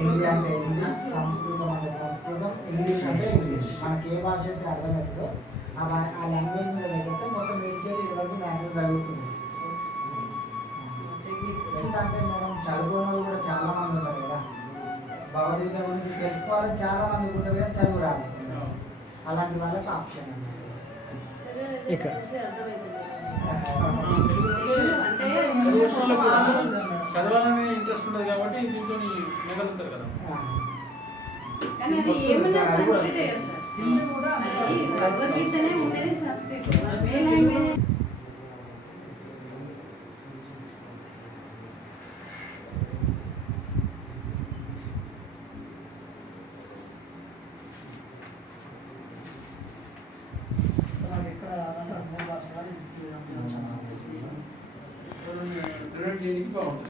హిందీ అంటే హిందీ, సంస్కృతం అంటే సంస్కృతం, ఇంగ్లీష్ అంటే ఇంగ్లీష్. మనకి ఏ భాష అయితే అర్థమవుతుందో ఆ లాంగ్వేజ్ మీద పెట్టేస్తే మొత్తం నేర్చేది ఇటువంటి మ్యాటర్ జరుగుతుంది. ఎట్లా అంటే మనం చదువుకున్న వాళ్ళు కూడా చాలా మంది ఉన్నారు కదా, భగవద్గీత గురించి తెలుసుకోవాలని చాలా మంది ఉంటారు కానీ చదువు రాదు. అలాంటి వాళ్ళకి ఆప్షన్ చదవాలనే ఇంట్రెస్ట్ ఉంటుంది కాబట్టి దీంతో మిగలుతారు కదా. బాగుంటుంది.